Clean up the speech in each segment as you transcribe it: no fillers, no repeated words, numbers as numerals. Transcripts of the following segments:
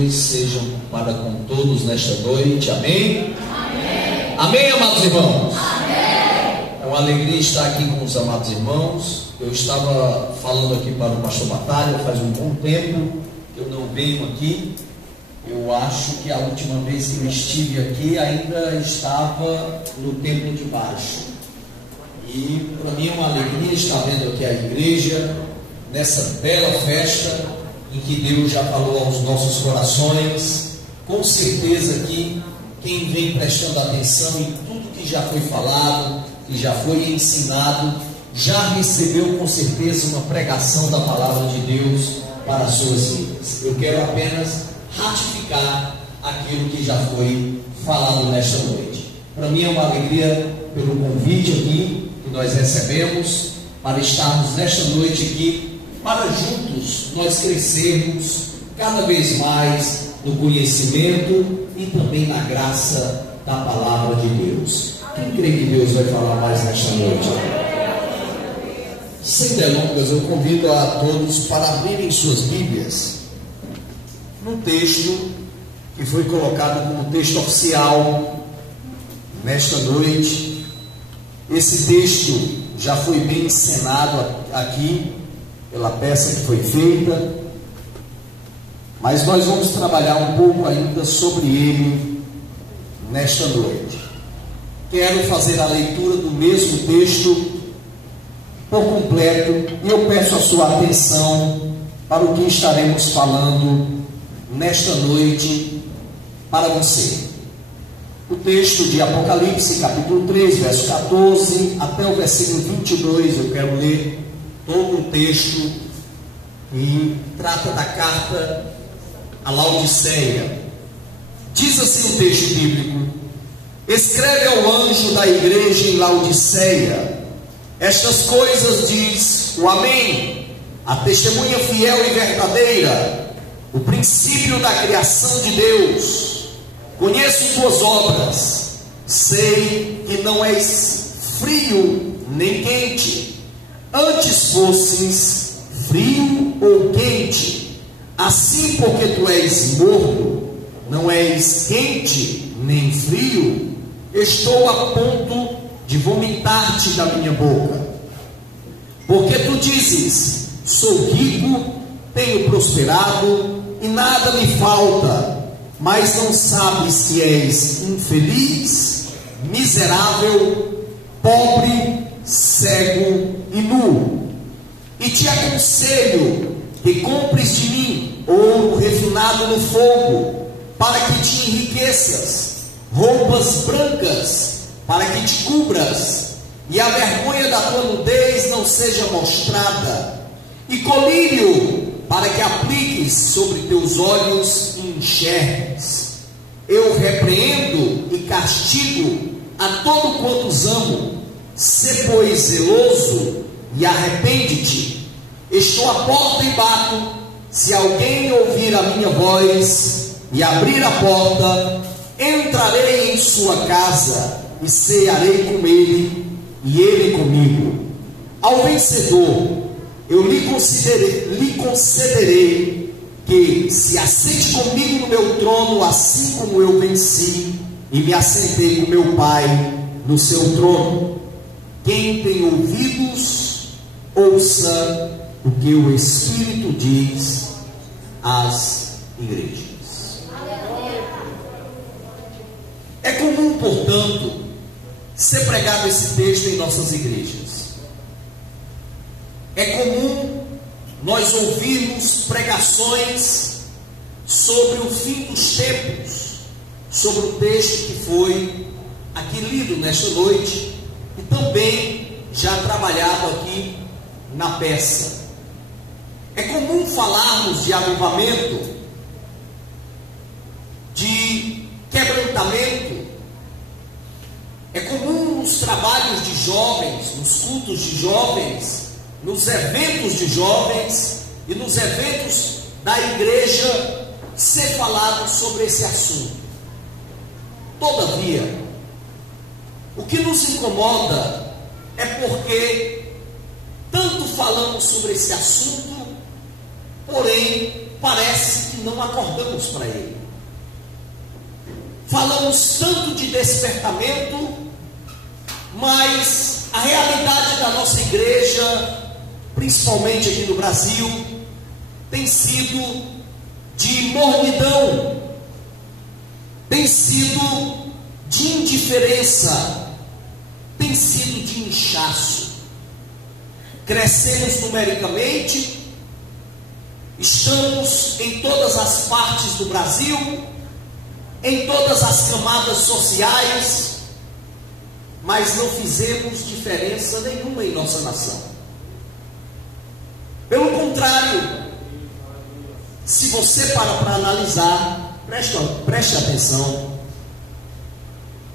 Jesus sejam para com todos nesta noite. Amém? Amém, amém, amados irmãos? Amém. É uma alegria estar aqui com os amados irmãos. Eu estava falando aqui para o pastor Batalha faz um bom tempo que eu não venho aqui. Eu acho que a última vez que eu estive aqui ainda estava no templo de baixo. E para mim é uma alegria estar vendo aqui a igreja nessa bela festa em que Deus já falou aos nossos corações. Com certeza que quem vem prestando atenção em tudo que já foi falado, que já foi ensinado, já recebeu com certeza uma pregação da palavra de Deus para as suas vidas. Eu quero apenas ratificar aquilo que já foi falado nesta noite. Para mim é uma alegria pelo convite aqui que nós recebemos para estarmos nesta noite aqui, para juntos nós crescermos cada vez mais no conhecimento e também na graça da palavra de Deus. Quem crê que Deus vai falar mais nesta noite? Sem delongas, eu convido a todos para abrirem suas Bíblias no texto que foi colocado como texto oficial nesta noite. Esse texto já foi bem encenado aqui pela peça que foi feita, mas nós vamos trabalhar um pouco ainda sobre ele nesta noite. Quero fazer a leitura do mesmo texto por completo e eu peço a sua atenção para o que estaremos falando nesta noite para você. O texto de Apocalipse, capítulo 3, verso 14 até o versículo 22, eu quero ler todo o texto que trata da carta a Laodiceia. Diz assim o texto bíblico: escreve ao anjo da igreja em Laodiceia, estas coisas diz o Amém, a testemunha fiel e verdadeira, o princípio da criação de Deus. Conheço tuas obras, sei que não és frio nem quente. Antes fosses frio ou quente. Assim, porque tu és morno, não és quente nem frio, estou a ponto de vomitar-te da minha boca. Porque tu dizes: sou rico, tenho prosperado e nada me falta, mas não sabes que és infeliz, miserável, pobre, cego e nu. E te aconselho que compres de mim ouro refinado no fogo, para que te enriqueças, roupas brancas, para que te cubras, e a vergonha da tua nudez não seja mostrada, e colírio, para que apliques sobre teus olhos e enxergues. Eu repreendo e castigo a todo quantos amo. Sê, pois, zeloso e arrepende-te. Estou à porta e bato. Se alguém ouvir a minha voz e abrir a porta, entrarei em sua casa e cearei com ele e ele comigo. Ao vencedor eu lhe concederei que se assente comigo no meu trono, assim como eu venci e me assentei com meu Pai no seu trono. Quem tem ouvidos, ouça o que o Espírito diz às igrejas. É comum, portanto, ser pregado esse texto em nossas igrejas. É comum nós ouvirmos pregações sobre o fim dos tempos, sobre o texto que foi aqui lido nesta noite e também já trabalhado aqui na peça. É comum falarmos de avivamento, de quebrantamento. É comum nos trabalhos de jovens, nos cultos de jovens, nos eventos de jovens e nos eventos da igreja ser falado sobre esse assunto. Todavia, o que nos incomoda é porque tanto falamos sobre esse assunto, porém parece que não acordamos para ele. Falamos tanto de despertamento, mas a realidade da nossa igreja, principalmente aqui no Brasil, tem sido de mornidão, tem sido de indiferença, tem sido de inchaço. Crescemos numericamente, estamos em todas as partes do Brasil, em todas as camadas sociais, mas não fizemos diferença nenhuma em nossa nação. Pelo contrário, se você para analisar, preste atenção,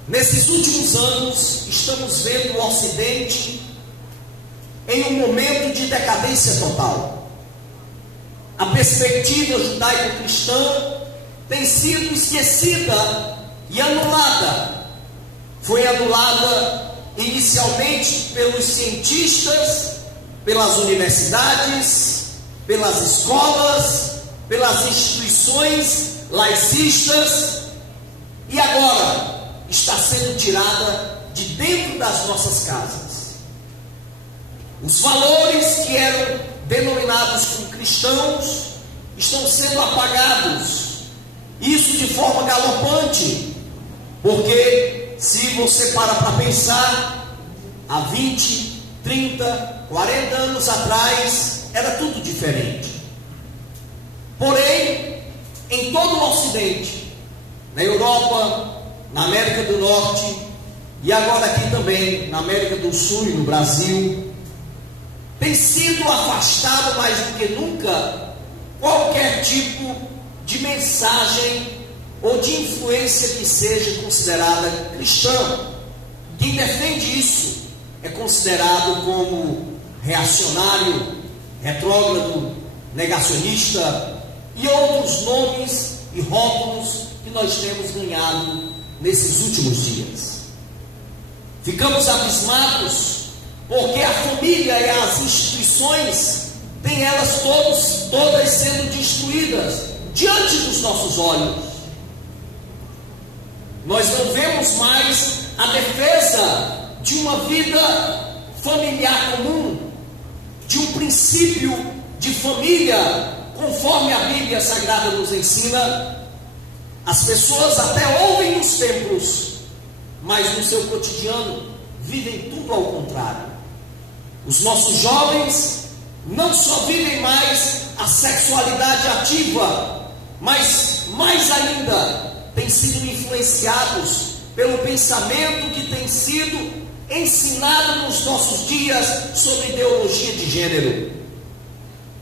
nesses últimos anos estamos vendo o Ocidente em um momento de decadência total. A perspectiva judaico-cristã tem sido esquecida e anulada. Foi anulada inicialmente pelos cientistas, pelas universidades, pelas escolas, pelas instituições laicistas, e agora está sendo tirada de dentro das nossas casas. Os valores que eram denominados como cristãos estão sendo apagados, isso de forma galopante, porque se você para pensar, há 20, 30, 40 anos atrás era tudo diferente. Porém, em todo o Ocidente, na Europa, na América do Norte e agora aqui também na América do Sul e no Brasil, tem sido afastado mais do que nunca qualquer tipo de mensagem ou de influência que seja considerada cristã. Quem defende isso é considerado como reacionário, retrógrado, negacionista e outros nomes e rótulos que nós temos ganhado nesses últimos dias. Ficamos abismados porque a família e as instituições têm elas todas sendo destruídas diante dos nossos olhos. Nós não vemos mais a defesa de uma vida familiar comum, de um princípio de família, conforme a Bíblia Sagrada nos ensina. As pessoas até ouvem nos templos, mas no seu cotidiano vivem tudo ao contrário. Os nossos jovens não só vivem mais a sexualidade ativa, mas mais ainda têm sido influenciados pelo pensamento que tem sido ensinado nos nossos dias sobre ideologia de gênero.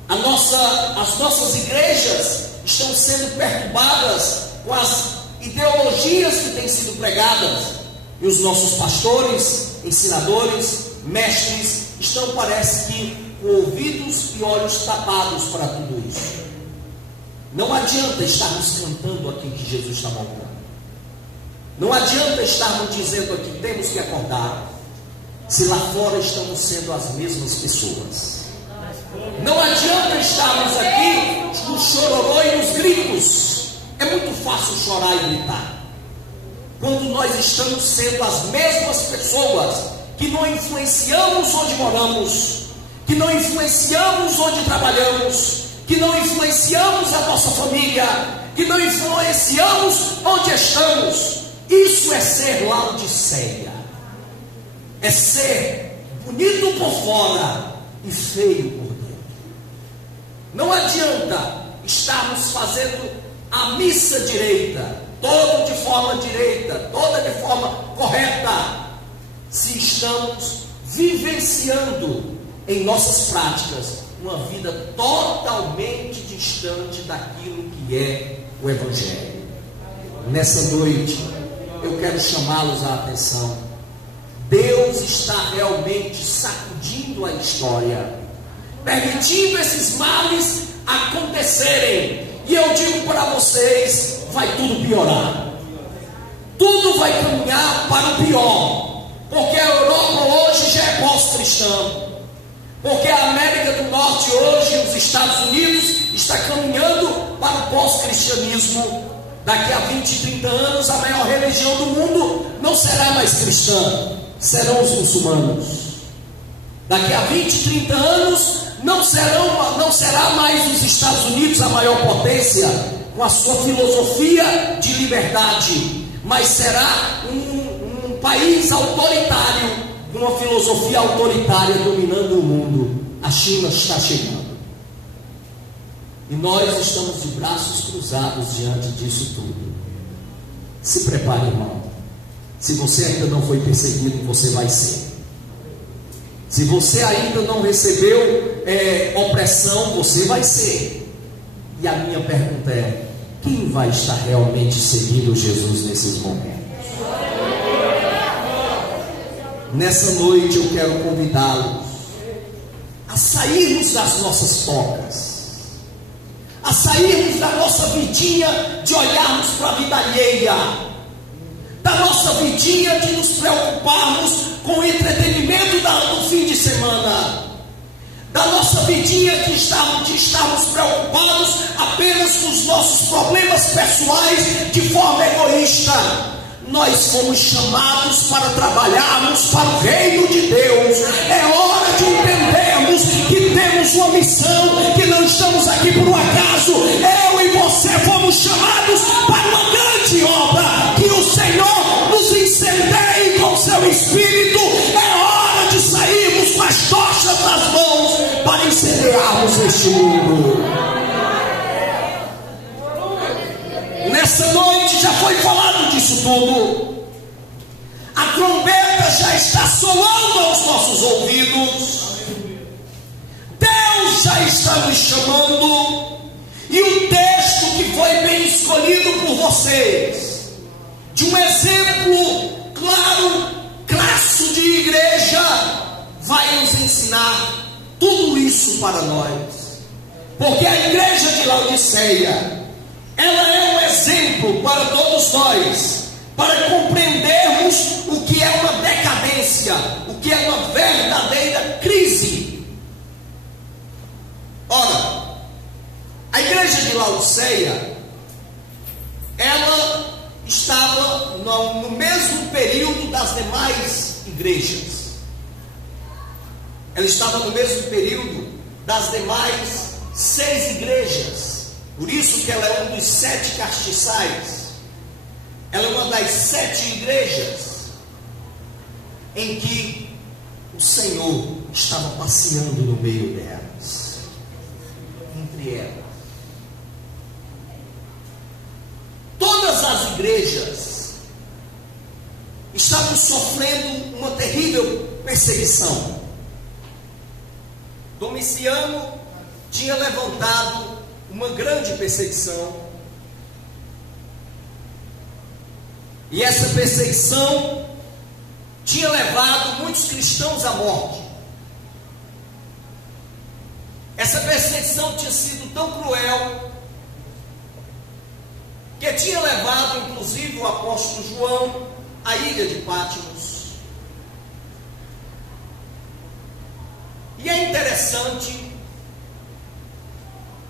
As nossas igrejas estão sendo perturbadas com as ideologias que têm sido pregadas, e os nossos pastores, ensinadores, mestres estão, parece que, com ouvidos e olhos tapados para tudo isso. Não adianta estarmos cantando aqui que Jesus está voltando. Não adianta estarmos dizendo aqui temos que acordar, se lá fora estamos sendo as mesmas pessoas. Não adianta estarmos aqui no chororô e nos gritos. É muito fácil chorar e gritar, quando nós estamos sendo as mesmas pessoas que não influenciamos onde moramos, que não influenciamos onde trabalhamos, que não influenciamos a nossa família, que não influenciamos onde estamos. Isso é ser Laodiceia, é ser bonito por fora e feio por dentro. Não adianta estarmos fazendo a missa direita, toda de forma direita, toda de forma correta, se estamos vivenciando em nossas práticas uma vida totalmente distante daquilo que é o Evangelho. Nessa noite, eu quero chamá-los à atenção. Deus está realmente sacudindo a história, permitindo esses males acontecerem. E eu digo para vocês, vai tudo piorar. Tudo vai caminhar para o pior, porque a Europa hoje já é pós-cristã. Porque a América do Norte hoje, os Estados Unidos, está caminhando para o pós-cristianismo. Daqui a 20, 30 anos, a maior religião do mundo não será mais cristã, serão os muçulmanos. Daqui a 20, 30 anos, não será mais os Estados Unidos a maior potência, com a sua filosofia de liberdade, mas será um país autoritário, com uma filosofia autoritária dominando o mundo. A China está chegando. E nós estamos de braços cruzados diante disso tudo. Se prepare, irmão. Se você ainda não foi perseguido, você vai ser. Se você ainda não recebeu opressão, você vai ser. E a minha pergunta é: quem vai estar realmente seguindo Jesus nesses momentos? Nessa noite eu quero convidá-los a sairmos das nossas tocas, a sairmos da nossa vidinha de olharmos para a vida alheia, da nossa vidinha de nos preocuparmos com o entretenimento do fim de semana, da nossa vidinha de estarmos preocupados apenas com os nossos problemas pessoais de forma egoísta. Nós fomos chamados para trabalharmos para o reino de Deus. É hora de entendermos que temos uma missão, que não estamos aqui por um acaso. Eu e você fomos chamados para uma grande obra. Que o Senhor nos incendeie com seu Espírito. É hora de sairmos com as tochas nas mãos para incendiarmos este mundo. Nessa noite já foi falado disso tudo. A trombeta já está soando aos nossos ouvidos. Deus já está nos chamando. E o texto que foi bem escolhido por vocês, de um exemplo claro, crasso de igreja, vai nos ensinar tudo isso para nós. Porque a igreja de Laodiceia, ela é um exemplo para todos nós, para compreendermos o que é uma decadência, o que é uma verdadeira crise. Ora, a igreja de Laodiceia, ela estava no mesmo período das demais igrejas. Ela estava no mesmo período das demais 6 igrejas. Por isso que ela é um dos 7 castiçais. Ela é uma das 7 igrejas em que o Senhor estava passeando no meio delas, entre elas. Todas as igrejas estavam sofrendo uma terrível perseguição. Domiciano tinha levantado uma grande perseguição, e essa perseguição tinha levado muitos cristãos à morte. Essa perseguição tinha sido tão cruel que tinha levado inclusive o apóstolo João à ilha de Patmos. E é interessante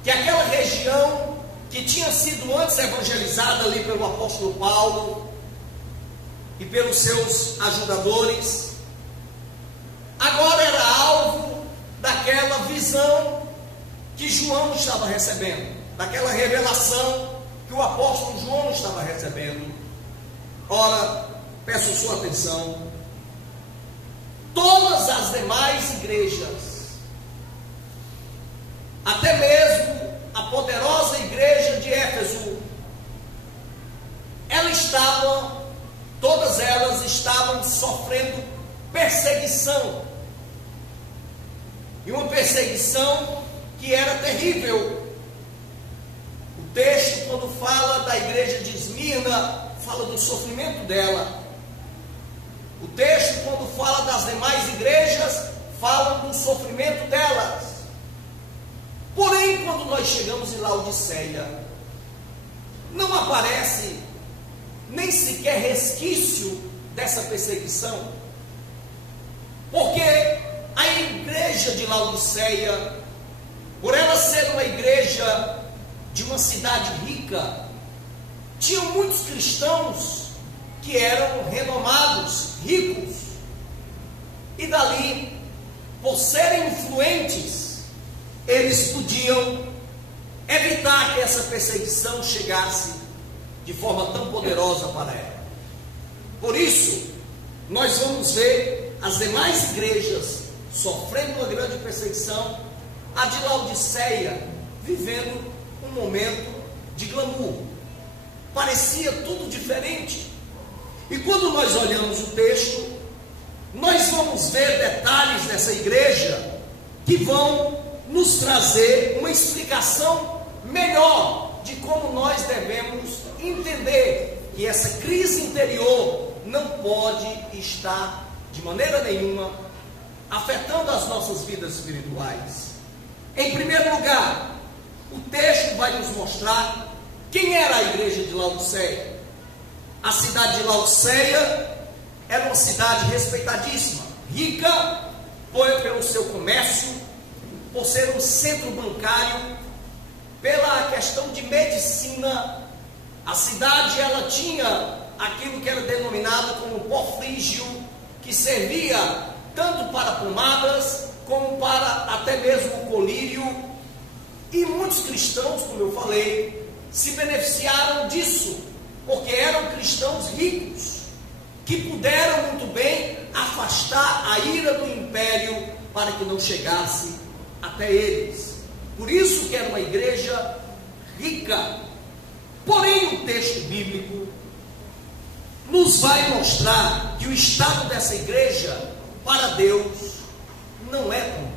que aquela região que tinha sido antes evangelizada ali pelo apóstolo Paulo e pelos seus ajudadores, agora era alvo daquela visão que João estava recebendo, daquela revelação que o apóstolo João estava recebendo. Ora, peço sua atenção, todas as demais igrejas, até mesmo a poderosa igreja de Éfeso, todas elas estavam sofrendo perseguição, e uma perseguição que era terrível. O texto, quando fala da igreja de Esmirna, fala do sofrimento dela. O texto, quando fala das demais igrejas, fala do sofrimento delas. Porém, quando nós chegamos em Laodiceia, não aparece nem sequer resquício dessa perseguição, porque a igreja igreja de Laodiceia, por ela ser uma igreja de uma cidade rica, tinham muitos cristãos que eram renomados, ricos, e dali, por serem influentes, eles podiam evitar que essa perseguição chegasse de forma tão poderosa para ela. Por isso, nós vamos ver as demais igrejas sofrendo uma grande perseguição, a de Laodiceia vivendo um momento de glamour. Parecia tudo diferente. E quando nós olhamos o texto, nós vamos ver detalhes dessa igreja que vão nos trazer uma explicação melhor de como nós devemos entender que essa crise interior não pode estar de maneira nenhuma afetando as nossas vidas espirituais. Em primeiro lugar, o texto vai nos mostrar quem era a igreja de Laodiceia. A cidade de Laodiceia era uma cidade respeitadíssima, rica pelo seu comércio, por ser um centro bancário, pela questão de medicina. A cidade ela tinha aquilo que era denominado como pó frígio, que servia tanto para pomadas como para até mesmo o colírio. E muitos cristãos, como eu falei, se beneficiaram disso, porque eram cristãos ricos, que puderam muito bem afastar a ira do império para que não chegasse até eles. Por isso que era uma igreja rica. Porém, o texto bíblico nos vai mostrar que o estado dessa igreja para Deus não é bom.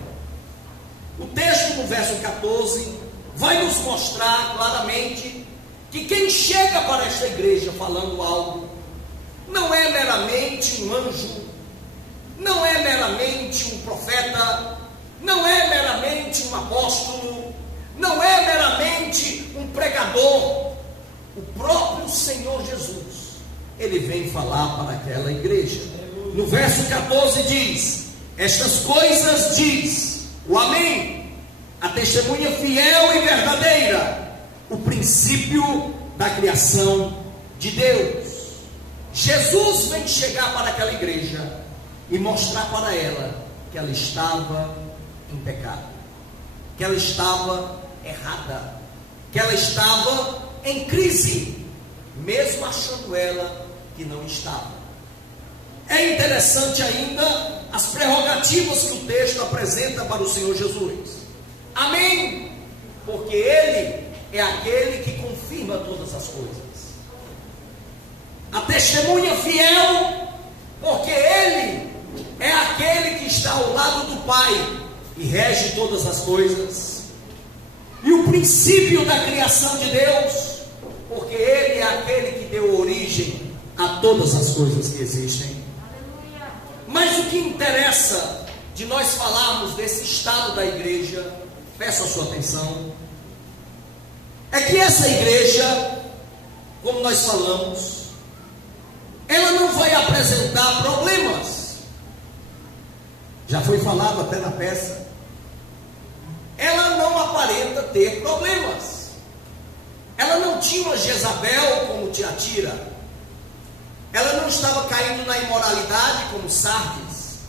O texto no verso 14 vai nos mostrar claramente que quem chega para esta igreja falando algo não é meramente um anjo, não é meramente um profeta, não é meramente um apóstolo, não é meramente um pregador. O próprio Senhor Jesus, ele vem falar para aquela igreja. No verso 14 diz: estas coisas diz o Amém, a testemunha fiel e verdadeira, o princípio da criação de Deus. Jesus vem chegar para aquela igreja e mostrar para ela que ela estava em pecado, que ela estava errada, que ela estava em crise, mesmo achando ela que não estava. É interessante ainda as prerrogativas que o texto apresenta para o Senhor Jesus. Amém, porque Ele é aquele que confirma todas as coisas. A testemunha fiel, porque Ele é aquele que está ao lado do Pai e rege todas as coisas. E o princípio da criação de Deus, porque Ele é aquele que deu origem a todas as coisas que existem. Mas o que interessa de nós falarmos desse estado da igreja, peço a sua atenção, é que essa igreja, como nós falamos, ela não vai apresentar problemas. Já foi falado até na peça. Ela não aparenta ter problemas. Ela não tinha uma Jezabel como Tiatira. Ela não estava caindo na imoralidade como Sardes.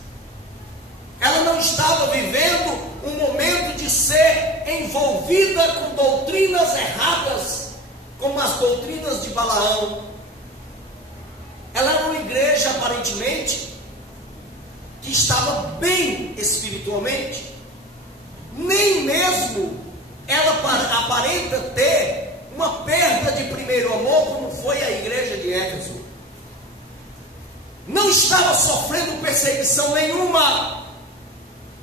Ela não estava vivendo um momento de ser envolvida com doutrinas erradas, como as doutrinas de Balaão. Ela era uma igreja, aparentemente, que estava bem espiritualmente. Nem mesmo ela aparenta ter uma perda de primeiro amor, como foi a igreja de Éfeso. Não estava sofrendo perseguição nenhuma.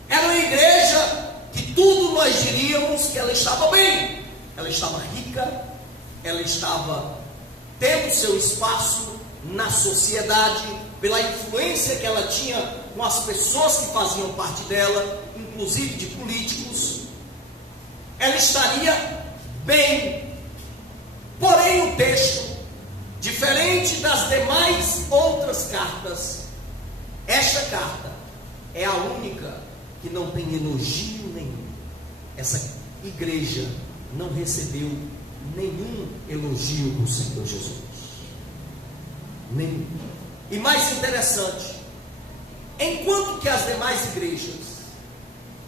Era uma igreja que tudo nós diríamos que ela estava bem. Ela estava rica, ela estava tendo seu espaço na sociedade, pela influência que ela tinha com as pessoas que faziam parte dela, inclusive de políticos. Ela estaria bem. Porém, o texto, diferente das demais outras cartas, esta carta é a única que não tem elogio nenhum. Essa igreja não recebeu nenhum elogio do Senhor Jesus. Nenhum. E mais interessante, enquanto que as demais igrejas,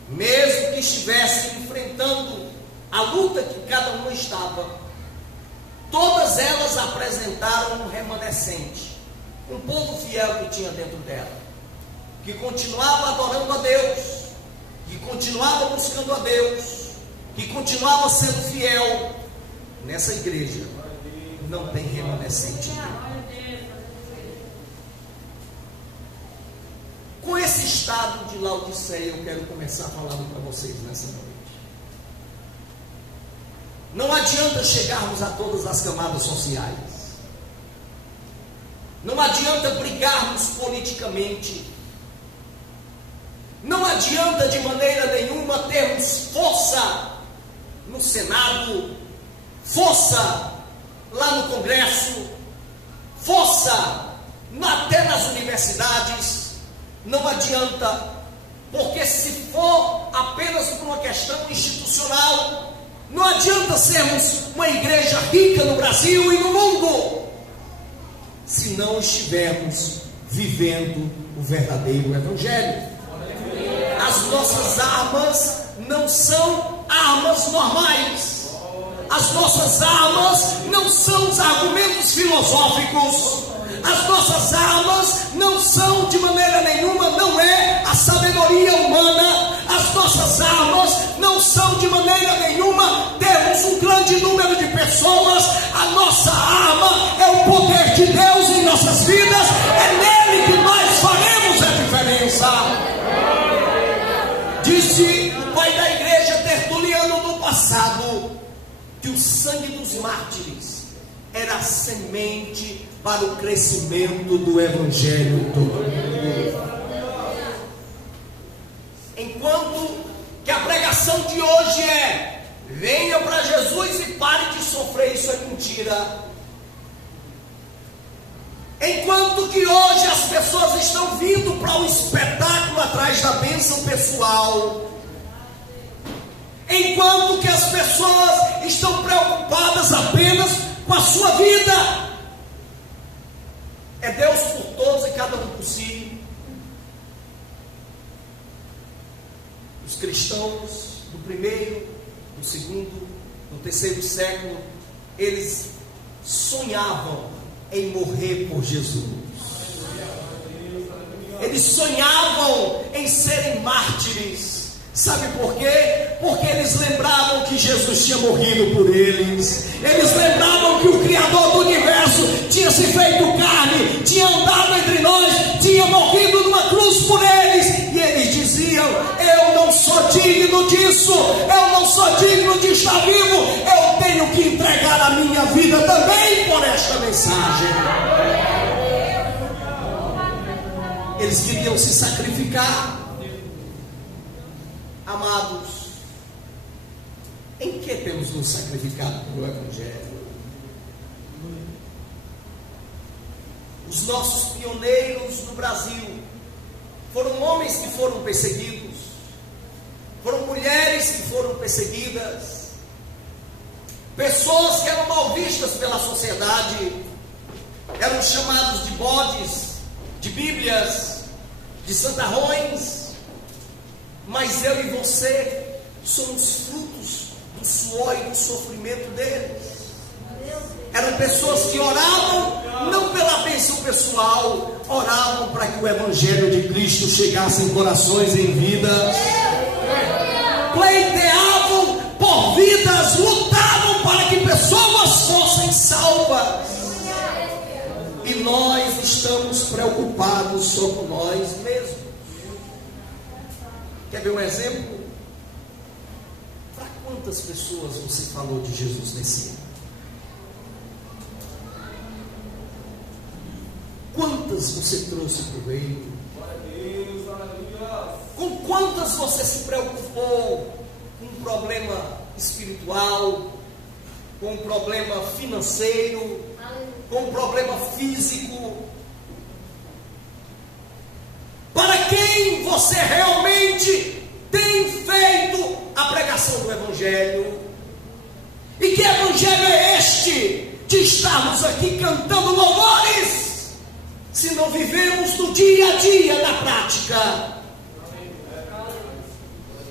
mesmo que estivessem enfrentando a luta que cada uma estava, todas elas apresentaram um remanescente, um povo fiel que tinha dentro dela, que continuava adorando a Deus, que continuava buscando a Deus, que continuava sendo fiel. Nessa igreja não tem remanescente nenhum. Com esse estado de Laodiceia, eu quero começar falando para vocês nessa noite. Não adianta chegarmos a todas as camadas sociais. Não adianta brigarmos politicamente. Não adianta de maneira nenhuma termos força no Senado, força lá no Congresso, força até nas universidades. Não adianta, porque se for apenas por uma questão institucional, não adianta sermos uma igreja rica no Brasil e no mundo, se não estivermos vivendo o verdadeiro Evangelho. As nossas armas não são armas normais. As nossas armas não são os argumentos filosóficos. As nossas armas não são de maneira nenhuma, não é a sabedoria humana. As nossas armas não são de maneira nenhuma termos um grande número de pessoas. A nossa arma é o poder de Deus em nossas vidas. É nele que nós faremos a diferença. Disse o pai da igreja Tertuliano no passado que o sangue dos mártires era a semente para o crescimento do Evangelho do mundo. Enquanto que a pregação de hoje é: venha para Jesus e pare de sofrer, isso é mentira. Enquanto que hoje as pessoas estão vindo para o espetáculo atrás da bênção pessoal, enquanto que as pessoas estão preocupadas apenas com a sua vida, é Deus por todos e cada um por si. Os cristãos do primeiro, do segundo, do terceiro século, eles sonhavam em morrer por Jesus. Eles sonhavam em serem mártires. Sabe por quê? Porque eles lembravam que Jesus tinha morrido por eles. Eles lembravam que o Criador do universo tinha se feito carne, tinha andado entre nós, tinha morrido numa cruz por eles. E eles diziam: eu não sou digno disso, eu não sou digno de estar vivo, eu tenho que entregar a minha vida também por esta mensagem. Eles queriam se sacrificar. Amados, em que temos nos sacrificado pelo Evangelho? Os nossos pioneiros no Brasil foram homens que foram perseguidos, foram mulheres que foram perseguidas, pessoas que eram mal vistas pela sociedade, eram chamados de bodes, de bíblias, de santarrões. Mas eu e você somos frutos do suor e do sofrimento deles. Eram pessoas que oravam não pela bênção pessoal, oravam para que o Evangelho de Cristo chegasse em corações, em vidas. Pleiteavam por vidas, lutavam para que pessoas fossem salvas. E nós estamos preocupados só com nós mesmos. Quer ver um exemplo? Para quantas pessoas você falou de Jesus nesse ano? Quantas você trouxe para o reino? Com quantas você se preocupou com um problema espiritual, com um problema financeiro, com um problema físico? Para quem você realmente tem feito a pregação do Evangelho. E que Evangelho é este de estarmos aqui cantando louvores, se não vivemos no dia a dia, na prática?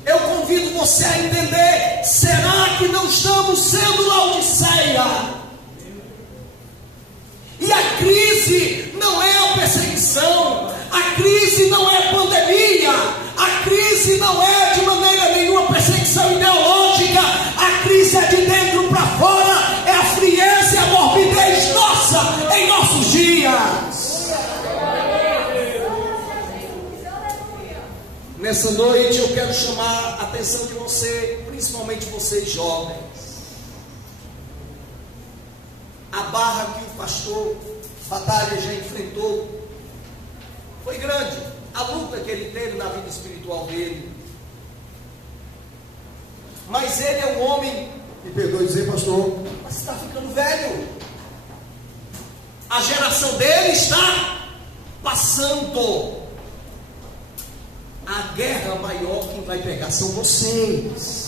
Eu convido você a entender: será que não estamos sendo Laodiceia? E a crise não é a perseguição, a crise não é a pandemia, a crise não é de maneira nenhuma perseguição ideológica, a crise é de dentro para fora, é a frieza e a morbidez nossa em nossos dias. Nessa noite eu quero chamar a atenção de você, principalmente vocês jovens. A barra que o pastor Batalha já enfrentou foi grande. A luta que ele teve na vida espiritual dele. Mas ele é um homem, me perdoe dizer, pastor, mas está ficando velho. A geração dele está passando. A guerra maior, quem vai pegar são vocês.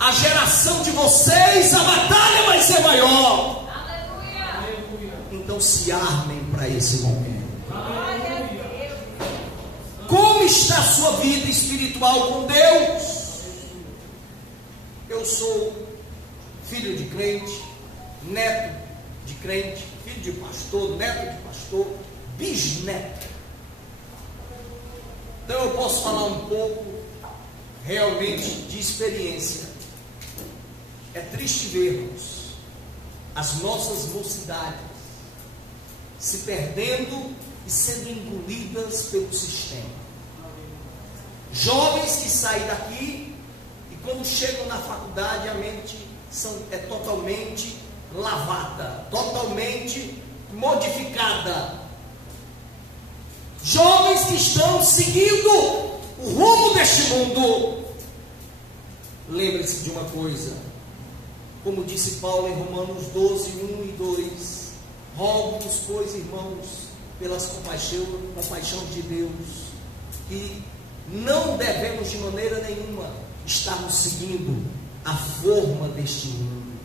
A geração de vocês, a batalha vai ser maior. Então se armem para esse momento. Como está a sua vida espiritual com Deus? Eu sou filho de crente, neto de crente, filho de pastor, neto de pastor, bisneto. Então eu posso falar um pouco realmente de experiência. É triste vermos as nossas mocidades se perdendo e sendo engolidas pelo sistema. Jovens que saem daqui e quando chegam na faculdade a mente é totalmente lavada, totalmente modificada. Jovens que estão seguindo o rumo deste mundo. Lembre-se de uma coisa, como disse Paulo em Romanos 12, 1 e 2: rogo-vos, pois, irmãos, pelas compaixões de Deus, que não devemos de maneira nenhuma estarmos seguindo a forma deste mundo.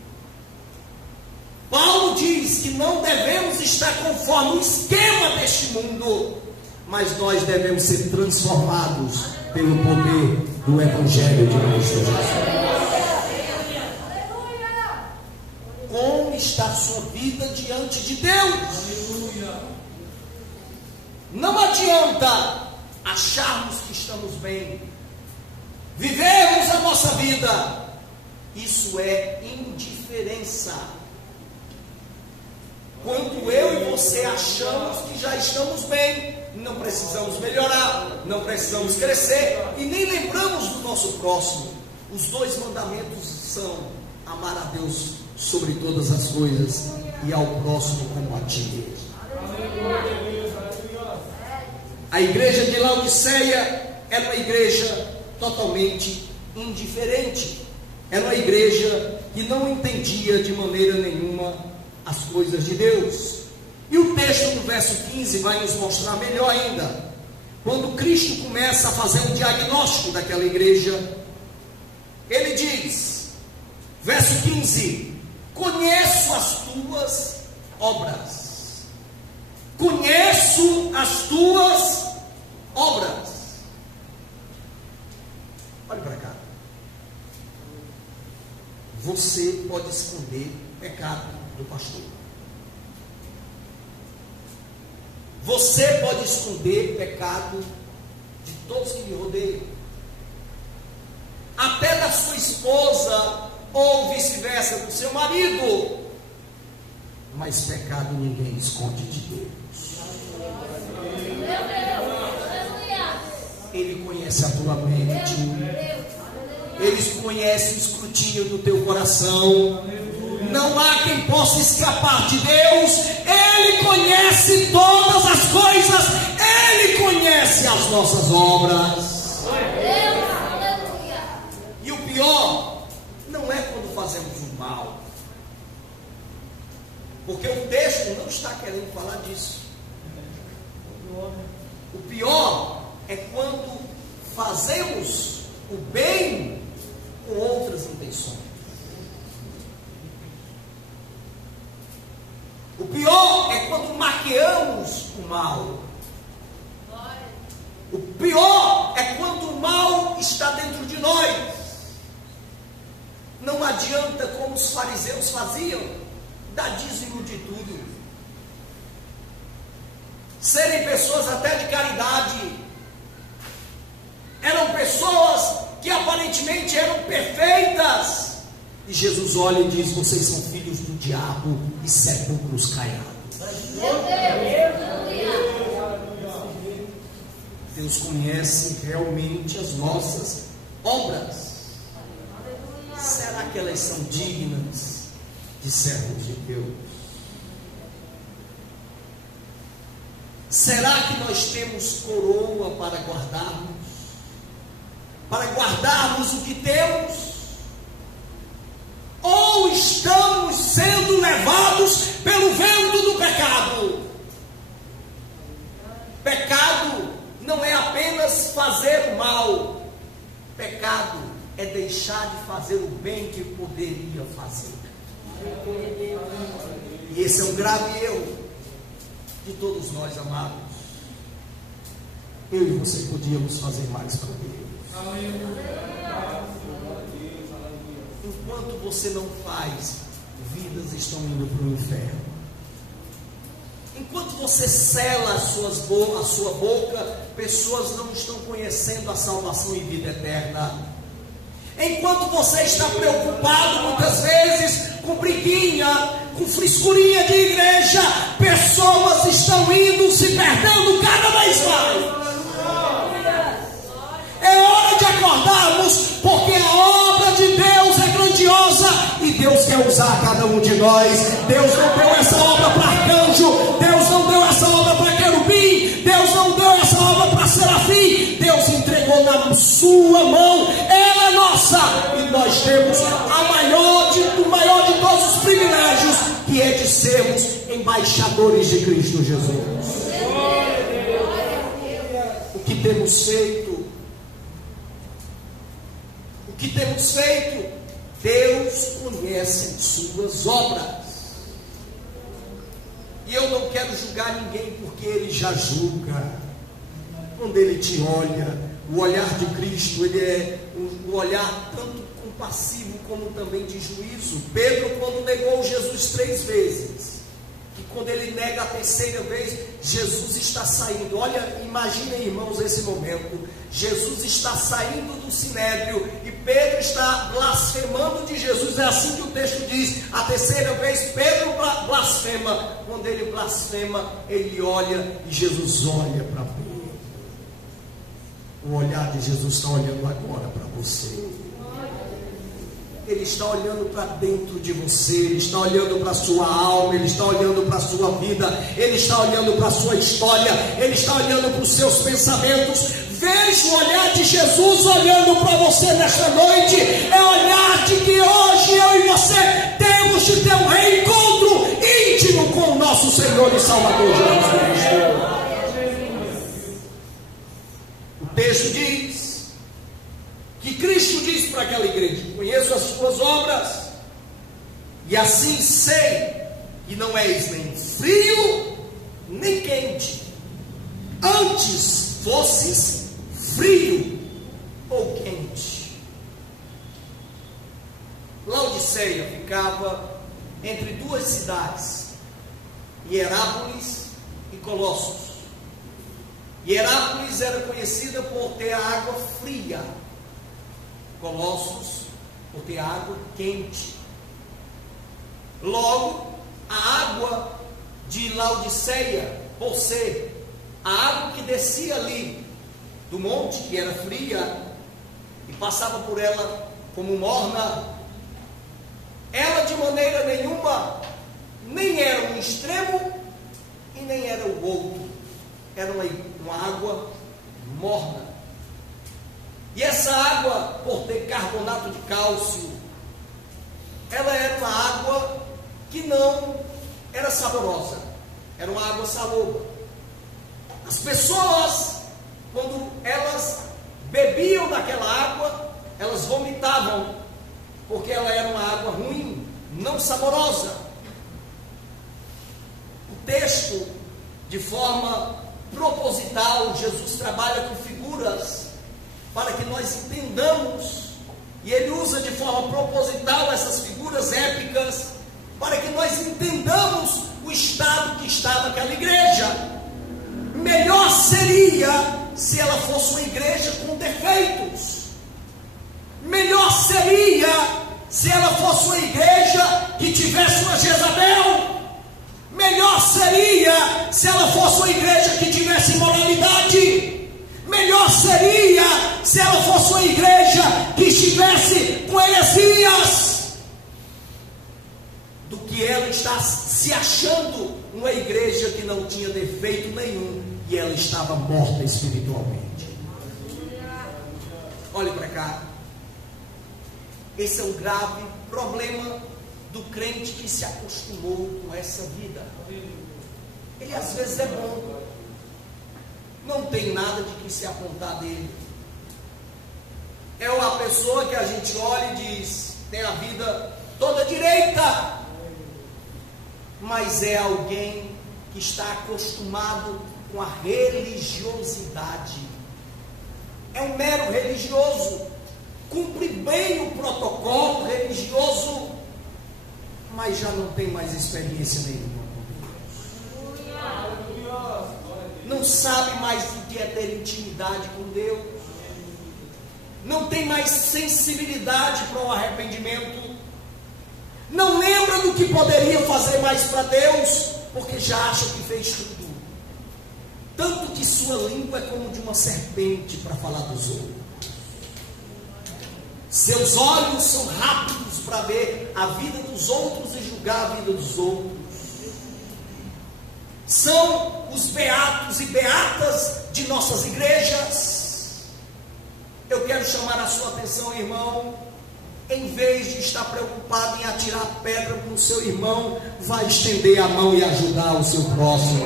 Paulo diz que não devemos estar conforme o esquema deste mundo, mas nós devemos ser transformados pelo poder do Evangelho de Cristo Jesus. Como está a sua vida diante de Deus? Não adianta acharmos que estamos bem, vivermos a nossa vida. Isso é indiferença. Quando eu e você achamos que já estamos bem, não precisamos melhorar, não precisamos crescer e nem lembramos do nosso próximo. Os dois mandamentos são amar a Deus sobre todas as coisas e ao próximo como a ti mesmo. A igreja de Laodiceia era uma igreja totalmente indiferente. Era uma igreja que não entendia de maneira nenhuma as coisas de Deus. E o texto no verso 15 vai nos mostrar melhor ainda. Quando Cristo começa a fazer um diagnóstico daquela igreja, ele diz, verso 15: conheço as tuas obras. Conheço as tuas obras. Olhe para cá. Você pode esconder pecado do pastor. Você pode esconder pecado de todos que lhe rodeiam. Até da sua esposa, ou vice-versa, do seu marido. Mas pecado ninguém esconde de Deus. Ele conhece a tua mente. Ele conhece o escrutínio do teu coração. Não há quem possa escapar de Deus. Ele conhece todas as coisas. Ele conhece as nossas obras. E o pior não é quando fazemos o mal, porque o texto não está querendo falar disso. O pior é quando fazemos o bem com outras intenções. O pior é quando maquiamos o mal. O pior é quando o mal está dentro de nós. Não adianta, como os fariseus faziam, dar dízimo de tudo, serem pessoas até de caridade, eram pessoas que aparentemente eram perfeitas, e Jesus olha e diz: vocês são filhos do diabo e sepulcros caiados. Deus conhece realmente as nossas obras. Será que elas são dignas de servos de Deus? Será que nós temos coroa para guardarmos? Para guardarmos o que temos? Ou estamos sendo levados pelo vento do pecado? Pecado não é apenas fazer o mal. Pecado é deixar de fazer o bem que poderia fazer. E esse é um grave erro de todos nós, amados. Eu e você podíamos fazer mais para Deus. Enquanto você não faz, vidas estão indo para o inferno. Enquanto você cela a sua boca, pessoas não estão conhecendo a salvação e vida eterna. Enquanto você está preocupado muitas vezes com briguinha, com frescurinha de igreja, pessoas estão indo se perdendo cada vez mais. É hora de acordarmos, porque a obra de Deus é grandiosa e Deus quer usar cada um de nós. Deus não deu essa obra para arcanjo, Deus não deu essa obra para querubim, Deus não deu essa obra para serafim. Deus entregou na sua mão, ela é nossa, e nós temos o maior de todos os privilégios, que é de sermos embaixadores de Cristo Jesus. O que temos feito? O que temos feito? Deus conhece suas obras. E eu não quero julgar ninguém, porque Ele já julga. Quando Ele te olha, o olhar de Cristo, ele é um olhar tanto compassivo como também de juízo. Pedro, quando negou Jesus 3 vezes, que quando ele nega a terceira vez, Jesus está saindo. Olha, imaginem, irmãos, esse momento. Jesus está saindo do sinédrio e Pedro está blasfemando de Jesus. É assim que o texto diz. A terceira vez Pedro blasfema. Quando ele blasfema, ele olha e Jesus olha para Pedro. O olhar de Jesus está olhando agora para você. Ele está olhando para dentro de você, Ele está olhando para a sua alma, Ele está olhando para a sua vida, Ele está olhando para a sua história, Ele está olhando para os seus pensamentos. Veja o olhar de Jesus olhando para você nesta noite. É o olhar de que hoje eu e você temos de ter um reencontro íntimo com o nosso Senhor e Salvador Jesus Cristo. O texto diz que Cristo diz para aquela igreja: conheço as tuas obras, e assim sei que não és nem frio nem quente. Antes fosses frio ou quente. Laodiceia ficava entre 2 cidades, Hierápolis e Colossos. Hierápolis era conhecida por ter a água fria, Colossos por ter água quente. Logo, a água de Laodiceia, por ser a água que descia ali do monte, que era fria, e passava por ela como morna, ela de maneira nenhuma nem era um extremo e nem era o outro. Era uma água morna. E essa água, por ter carbonato de cálcio, ela era uma água que não era saborosa, era uma água saloba. As pessoas quando elas bebiam daquela água, elas vomitavam, porque ela era uma água ruim, não saborosa. O texto, de forma proposital, Jesus trabalha com figuras para que nós entendamos, e ele usa de forma proposital essas figuras épicas para que nós entendamos o estado que estava aquela igreja. Melhor seria se ela fosse uma igreja com defeitos. Melhor seria se ela fosse uma igreja que tivesse uma Jezabel. Melhor seria se ela fosse uma igreja que tivesse imoralidade. Melhor seria se ela fosse uma igreja que estivesse com heresias, do que ela está se achando uma igreja que não tinha defeito nenhum e ela estava morta espiritualmente. Olhe para cá. Esse é um grave problema do crente que se acostumou com essa vida. Ele às vezes é bom, não tem nada de que se apontar dele. É uma pessoa que a gente olha e diz, tem a vida toda direita, mas é alguém que está acostumado com a religiosidade. É um mero religioso, cumpre bem o protocolo religioso, mas já não tem mais experiência nenhuma com Deus. Não sabe mais o que é ter intimidade com Deus. Não tem mais sensibilidade para o arrependimento. Não lembra do que poderia fazer mais para Deus, porque já acha que fez tudo. Tanto que sua língua é como de uma serpente para falar dos outros. Seus olhos são rápidos para ver a vida dos outros e julgar a vida dos outros. São os beatos e beatas de nossas igrejas. Eu quero chamar a sua atenção, irmão. Em vez de estar preocupado em atirar pedra para o seu irmão, vai estender a mão e ajudar o seu próximo.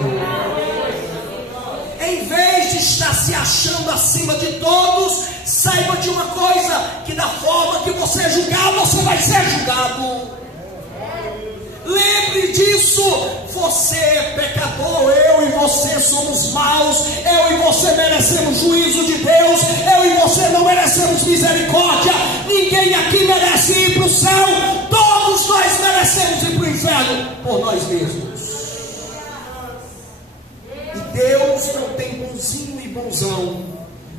Em vez de estar se achando acima de todos, saiba de uma coisa, que da forma que você julgar, você vai ser julgado. Lembre disso. Você é pecador, eu e você somos maus, eu e você merecemos juízo de Deus, eu e você não merecemos misericórdia. Ninguém aqui merece ir para o céu, todos nós merecemos ir para o inferno por nós mesmos. E Deus não tem bonzinho e bonzão.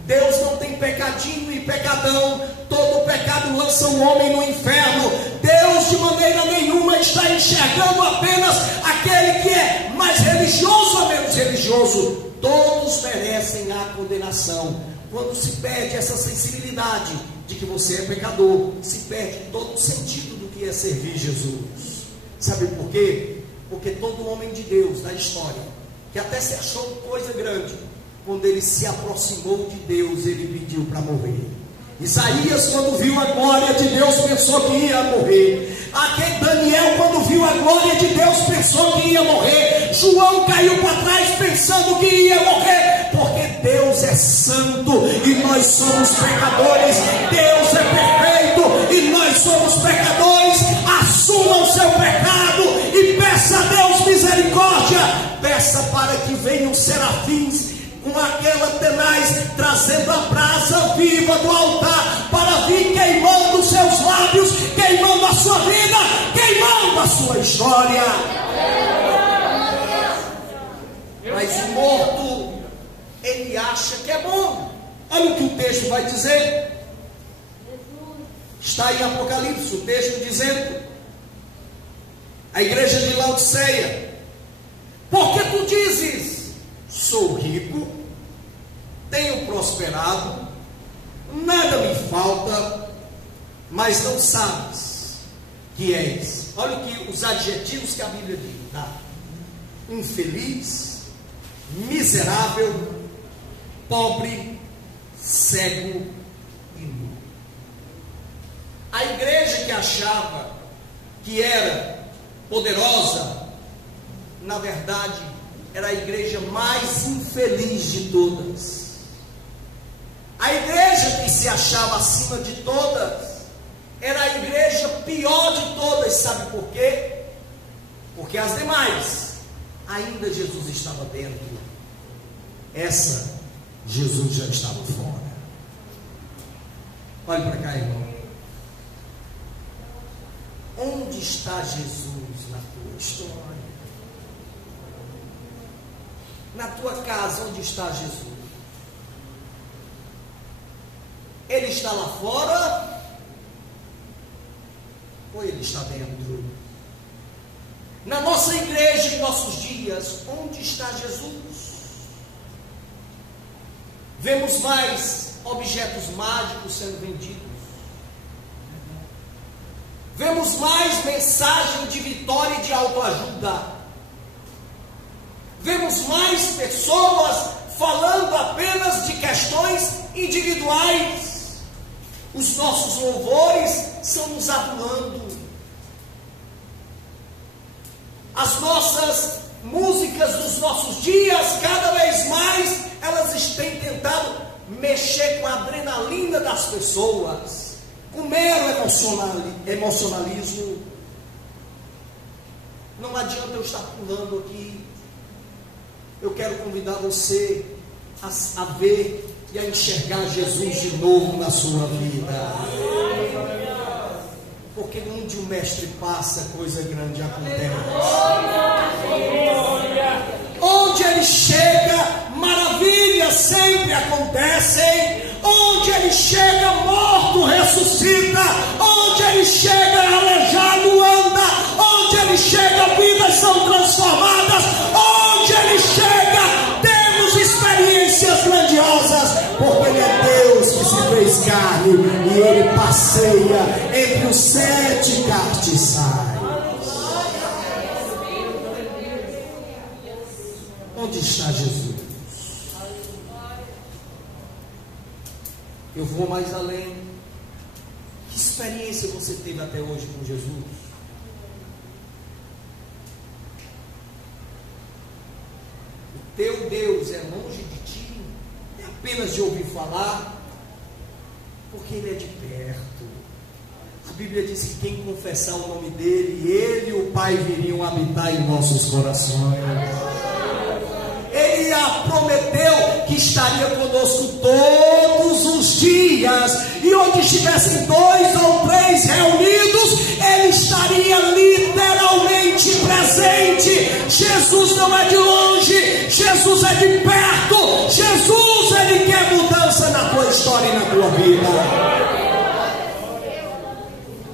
Deus não tem pecadinho e pecadão. Todo pecado lança um homem no inferno. Deus de maneira nenhuma está enxergando apenas aquele que é mais religioso ou menos religioso. Todos merecem a condenação. Quando se perde essa sensibilidade de que você é pecador, se perde todo o sentido do que é servir Jesus. Sabe por quê? Porque todo homem de Deus da história, que até se achou coisa grande, quando ele se aproximou de Deus, ele pediu para morrer. Isaías, quando viu a glória de Deus, pensou que ia morrer. Aquele Daniel, quando viu a glória de Deus, pensou que ia morrer. João caiu para trás pensando que ia morrer, porque Deus é santo e nós somos pecadores. Deus é perfeito e nós somos pecadores. Assuma o seu pecado e peça a Deus misericórdia. Peça para que venham os serafins com aquela tenaz, trazendo a brasa viva do altar, para vir queimando os seus lábios, queimando a sua vida, queimando a sua história. Mas o morto, ele acha que é bom. Olha o que o texto vai dizer. Está em Apocalipse, o texto dizendo, a igreja de Laodiceia: porque tu dizes, sou rico, tenho prosperado, nada me falta, mas não sabes que és. Olha os adjetivos que a Bíblia diz, tá? Infeliz, miserável, pobre, cego e nu. A igreja que achava que era poderosa, na verdade, era a igreja mais infeliz de todas. A igreja que se achava acima de todas era a igreja pior de todas. Sabe por quê? Porque as demais, ainda Jesus estava dentro. Essa, Jesus já estava fora. Olhe para cá, irmão. Onde está Jesus na tua história? Na tua casa, onde está Jesus? Ele está lá fora? Ou ele está dentro? Na nossa igreja, em nossos dias, onde está Jesus? Vemos mais objetos mágicos sendo vendidos. Vemos mais mensagem de vitória e de autoajuda. Vemos mais pessoas falando apenas de questões individuais. Os nossos louvores são nos adulando. As nossas músicas dos nossos dias, cada vez mais, elas têm tentado mexer com a adrenalina das pessoas, com mero emocionalismo. Não adianta eu estar pulando aqui. Eu quero convidar você a ver e a enxergar Jesus de novo na sua vida. Porque onde o mestre passa, coisa grande acontece. Onde ele chega, maravilhas sempre acontecem. Onde ele chega, morto ressuscita. Onde ele chega, aleijado anda. Onde ele chega, vidas são transformadas. Onde ele chega, temos experiências grandiosas. Porque ele é Deus que se fez carne e ele passeia entre os 7 castiçais. Onde está Jesus? Eu vou mais além. Que experiência você teve até hoje com Jesus? O teu Deus é longe de ti? É apenas de ouvir falar? Porque Ele é de perto. A Bíblia diz que quem confessar o nome dEle, Ele e o Pai viriam habitar em nossos corações. Ele prometeu que estaria conosco todos os dias, e onde estivessem 2 ou 3 reunidos, Ele estaria literalmente presente. Jesus não é de longe, Jesus é de perto. Jesus, Ele quer mudança na tua história e na tua vida.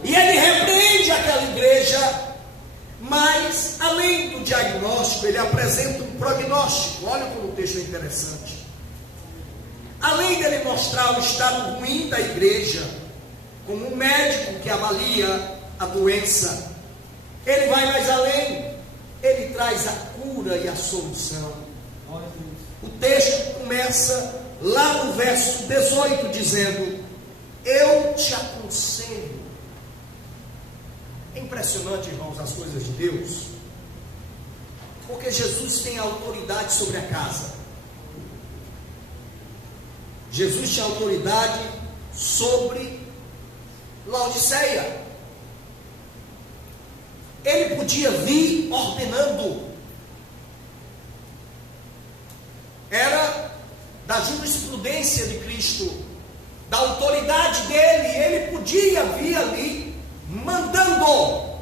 E Ele repreende aquela igreja. Mas, além do diagnóstico, ele apresenta um prognóstico. Olha como o texto é interessante. Além dele mostrar o estado ruim da igreja, como um médico que avalia a doença, ele vai mais além. Ele traz a cura e a solução. O texto começa lá no verso 18, dizendo: eu te aconselho. É impressionante, irmãos, as coisas de Deus, porque Jesus tem autoridade sobre a casa. Jesus tinha autoridade sobre Laodiceia. Ele podia vir ordenando. Era da jurisprudência de Cristo, da autoridade dele. Ele podia vir ali mandando,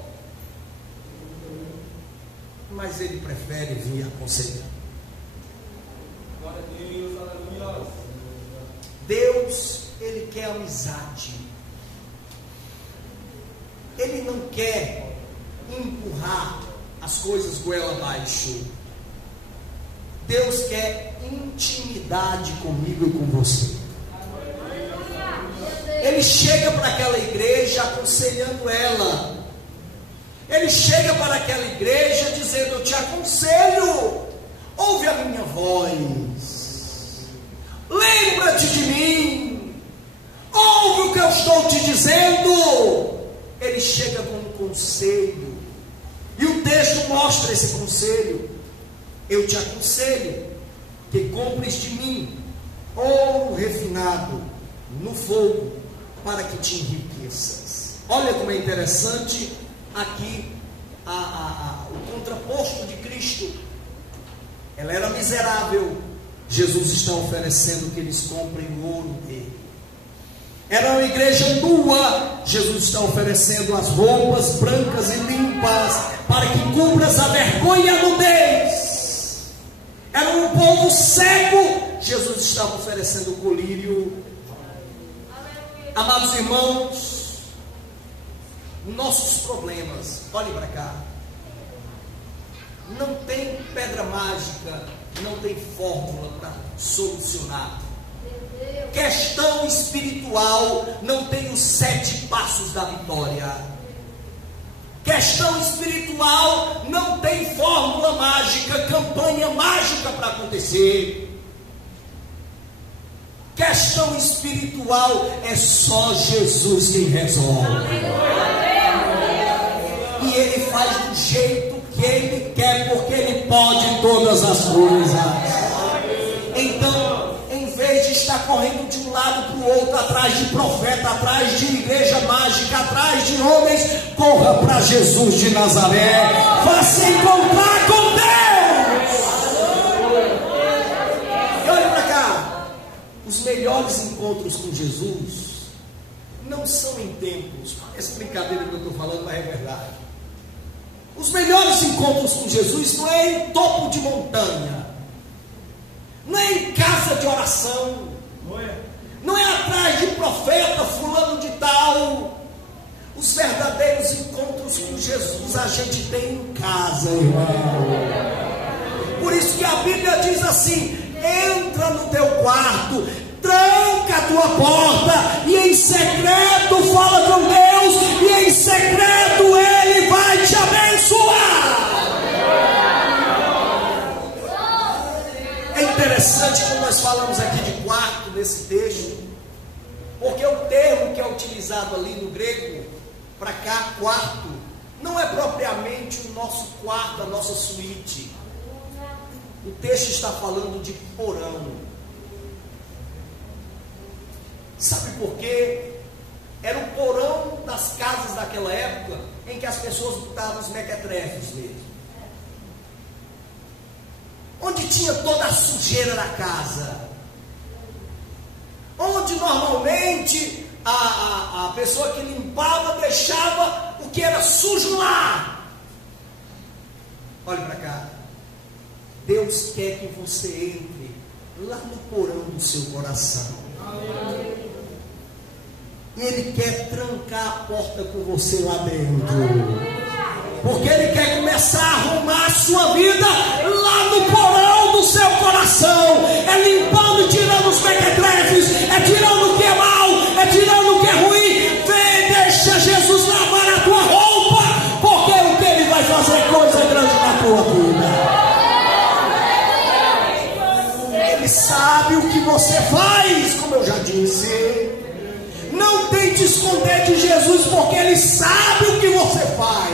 mas ele prefere vir aconselhando. Deus, ele quer amizade. Ele não quer empurrar as coisas goela abaixo. Deus quer intimidade comigo e com você. Ele chega para aquela igreja aconselhando ela. Ele chega para aquela igreja dizendo: eu te aconselho, ouve a minha voz, lembra-te de mim, ouve o que eu estou te dizendo. Ele chega com um conselho, e o texto mostra esse conselho. Eu te aconselho que compres de mim ouro refinado no fogo, para que te enriqueças. Olha como é interessante aqui o contraposto de Cristo. Ela era miserável, Jesus está oferecendo que eles comprem o ouro dele. Era uma igreja nua, Jesus está oferecendo as roupas brancas e limpas, para que cubras a vergonha e a nudez. Era um povo cego, Jesus estava oferecendo o colírio. Amados irmãos, nossos problemas, olhem para cá, não tem pedra mágica, não tem fórmula para solucionar. Questão espiritual não tem os 7 passos da vitória. Questão espiritual não tem fórmula mágica, campanha mágica para acontecer. Questão espiritual é só Jesus quem resolve. E Ele faz do jeito que Ele quer, porque Ele pode todas as coisas. Então, em vez de estar correndo de um lado para o outro, atrás de profeta, atrás de igreja mágica, atrás de homens, corra para Jesus de Nazaré, vá se encontrar com Deus. E olha para cá. Os melhores encontros com Jesus não são em templos. Essa brincadeira que eu estou falando, mas é verdade. Os melhores encontros com Jesus não é em topo de montanha, não é em casa de oração, não é atrás de profeta fulano de tal. Os verdadeiros encontros com Jesus a gente tem em casa, irmão. Por isso que a Bíblia diz assim: entra no teu quarto, tranca a tua porta e em secreto fala com Deus, e em secreto Ele vai te abençoar. É interessante que nós falamos aqui de quarto nesse texto, porque o termo que é utilizado ali no grego, para cá, quarto, não é propriamente o nosso quarto, a nossa suíte. O texto está falando de porão. Sabe por quê? Era o porão das casas daquela época, em que as pessoas botavam os mequetrefes mesmo. Onde tinha toda a sujeira da casa. Onde normalmente a pessoa que limpava deixava o que era sujo lá. Olhe para cá. Deus quer que você entre lá no porão do seu coração. E Ele quer trancar a porta com você lá dentro. Porque Ele quer começar a arrumar a sua vida lá no porão do seu coração. É limpando e tirando os mequetrefes, é tirando o que é mal, é tirando o que é ruim. Vem, deixa Jesus lavar a tua roupa, porque o que Ele vai fazer coisa grande na tua vida. Ele sabe o que você faz, como eu já disse. Não tente esconder de Jesus, porque Ele sabe o que você faz.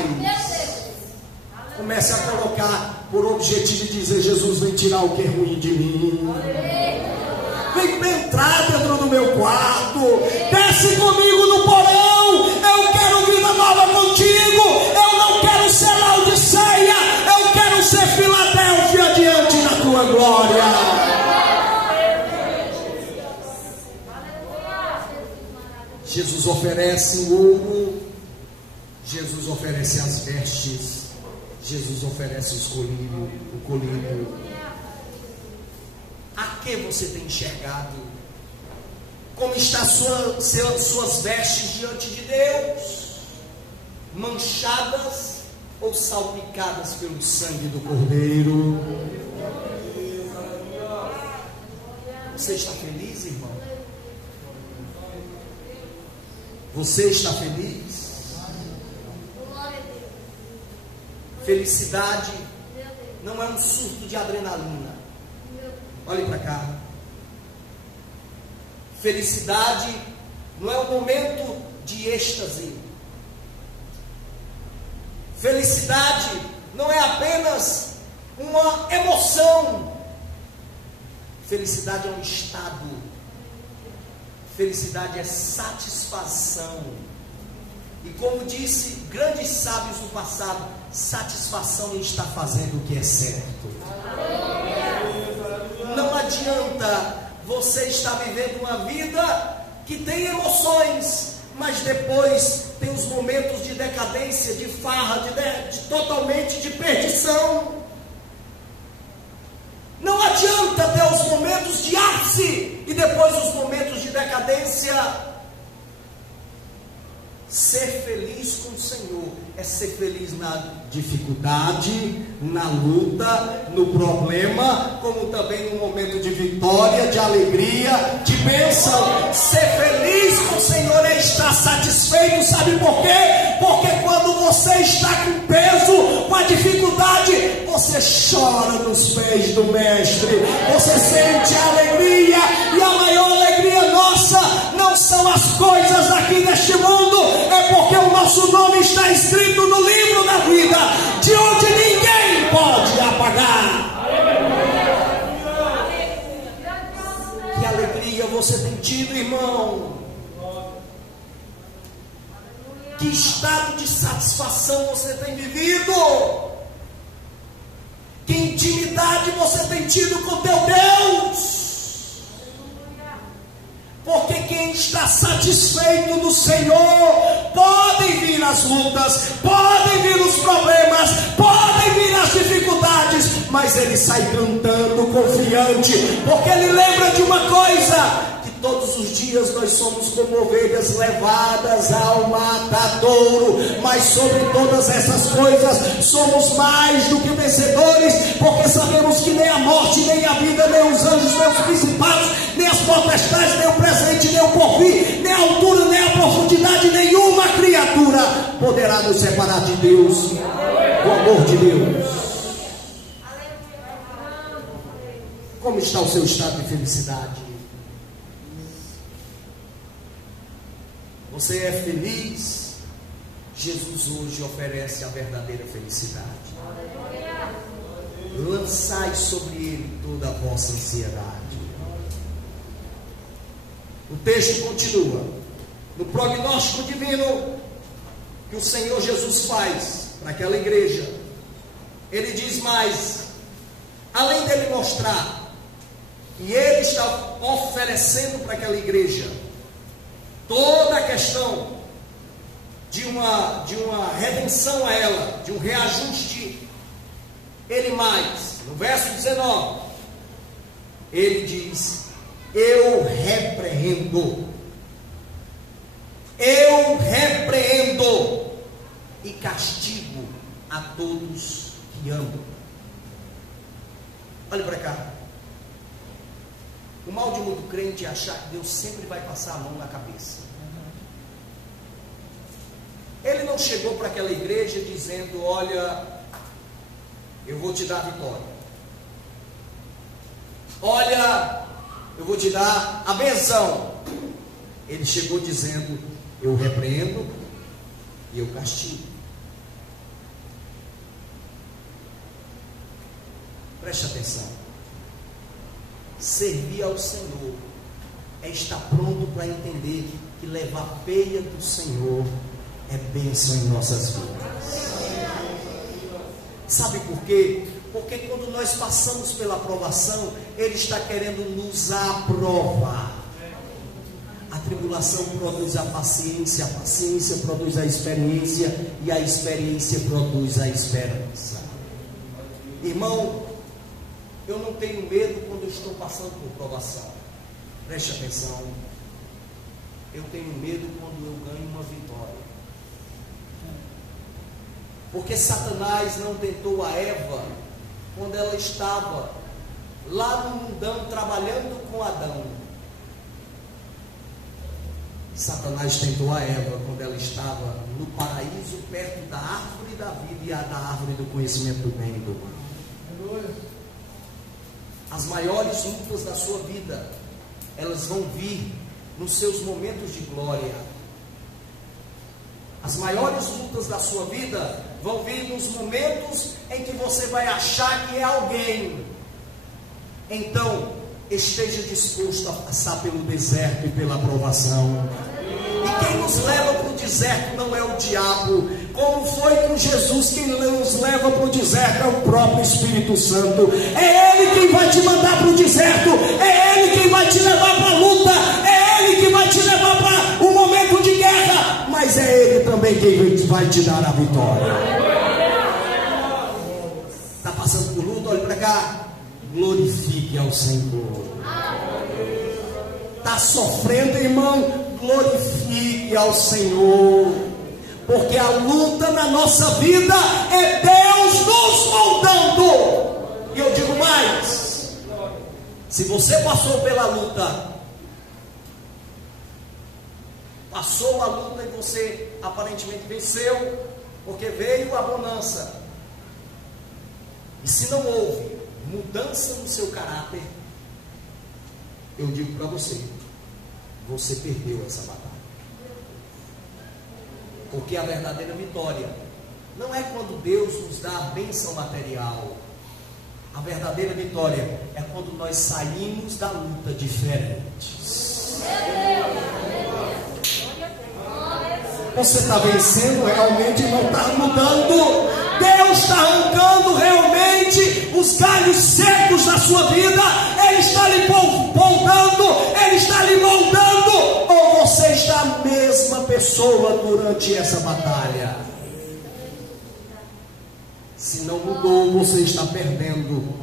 Comece a colocar por objetivo de dizer: Jesus, vem tirar o que é ruim de mim. Vem entrar dentro do meu quarto. Desce comigo no porão. Eu quero vida nova contigo. Eu não quero ser Laodiceia. Eu quero ser Filadélfia diante da tua glória. Jesus oferece o ouro, Jesus oferece as vestes, Jesus oferece o colírio. A que você tem enxergado? Como estão suas vestes diante de Deus? Manchadas ou salpicadas pelo sangue do Cordeiro? Você está feliz, irmão? Você está feliz? Felicidade não é um surto de adrenalina. Olhe para cá. Felicidade não é um momento de êxtase. Felicidade não é apenas uma emoção. Felicidade é um estado. Felicidade é satisfação. E como disse grandes sábios do passado, satisfação em estar fazendo o que é certo. Não adianta você estar vivendo uma vida que tem emoções, mas depois tem os momentos de decadência, de farra, totalmente de perdição. Não adianta ter os momentos de ápice e depois os momentos de decadência. Ser feliz com o Senhor é ser feliz na dificuldade, na luta, no problema, como também no momento de vitória, de alegria, de bênção. Ser feliz com o Senhor é estar satisfeito, sabe por quê? Porque quando você está com peso, com a dificuldade, você chora nos pés do Mestre, você sente a alegria, e a maior alegria nossa não são as coisas aqui deste mundo, é porque o nosso nome está escrito no livro da vida, de onde ninguém pode apagar. Que alegria você tem tido, irmão? Que estado de satisfação você tem vivido? Que intimidade você tem tido com teu Deus? Porque quem está satisfeito no Senhor, podem vir as lutas, podem vir os problemas, podem vir as dificuldades, mas ele sai cantando, confiante, porque ele lembra de uma coisa: que todos os dias nós somos como ovelhas levadas ao matadouro, mas sobre todas essas coisas somos mais do que vencedores, porque sabemos que nem a morte, nem a vida, nem os anjos, nem os principados, nem as potestades, nem o presente, nem o porvir, nem a altura, nem a profundidade, nenhuma criatura poderá nos separar de Deus, do amor de Deus. Como está o seu estado de felicidade? Você é feliz? Jesus hoje oferece a verdadeira felicidade. Lançai sobre ele toda a vossa ansiedade. O texto continua. No prognóstico divino que o Senhor Jesus faz para aquela igreja, ele diz mais: além dele mostrar que ele está oferecendo para aquela igreja toda a questão de uma redenção a ela, de um reajuste, ele mais, no verso 19, ele diz: eu repreendo e castigo a todos que amam. Olhe para cá. O mal de muito crente é achar que Deus sempre vai passar a mão na cabeça. Ele não chegou para aquela igreja dizendo: olha, eu vou te dar a vitória, olha, eu vou te dar a benção. Ele chegou dizendo: eu repreendo e eu castigo. Preste atenção. Servir ao Senhor é estar pronto para entender que levar peia do Senhor é bênção em nossas vidas. Sabe por quê? Porque quando nós passamos pela provação, Ele está querendo nos aprovar. A tribulação produz a paciência produz a experiência, e a experiência produz a esperança. Irmão, eu não tenho medo quando eu estou passando por provação. Preste atenção. Eu tenho medo quando eu ganho uma vitória. Porque Satanás não tentou a Eva quando ela estava lá no mundão trabalhando com Adão. Satanás tentou a Eva quando ela estava no paraíso, perto da árvore da vida e da árvore do conhecimento do bem e do mal. As maiores lutas da sua vida, elas vão vir nos seus momentos de glória. As maiores lutas da sua vida vão vir nos momentos em que você vai achar que é alguém. Então, esteja disposto a passar pelo deserto e pela provação. E quem nos leva para o deserto não é o diabo, como foi com Jesus. Quem nos leva para o deserto é o próprio Espírito Santo. É Ele quem vai te mandar para o deserto, é Ele quem vai te levar para a luta, é Ele que vai te levar para um momento de guerra, mas é Ele também quem vai te dar a vitória. Está passando por luta? Olhe para cá, glorifique ao Senhor. Está sofrendo, irmão? Glorifique ao Senhor, porque a luta na nossa vida é Deus nos moldando. E eu digo mais: se você passou pela luta, passou a luta e você aparentemente venceu, porque veio a bonança, e se não houve mudança no seu caráter, eu digo para você, você perdeu essa batalha. Porque a verdadeira vitória não é quando Deus nos dá a bênção material. A verdadeira vitória é quando nós saímos da luta diferentes. Você está vencendo realmente, não está mudando. Deus está arrancando realmente os galhos secos da sua vida. Ele está lhe moldando, Ele está lhe moldando. Ou você está a mesma pessoa durante essa batalha? Se não mudou, você está perdendo.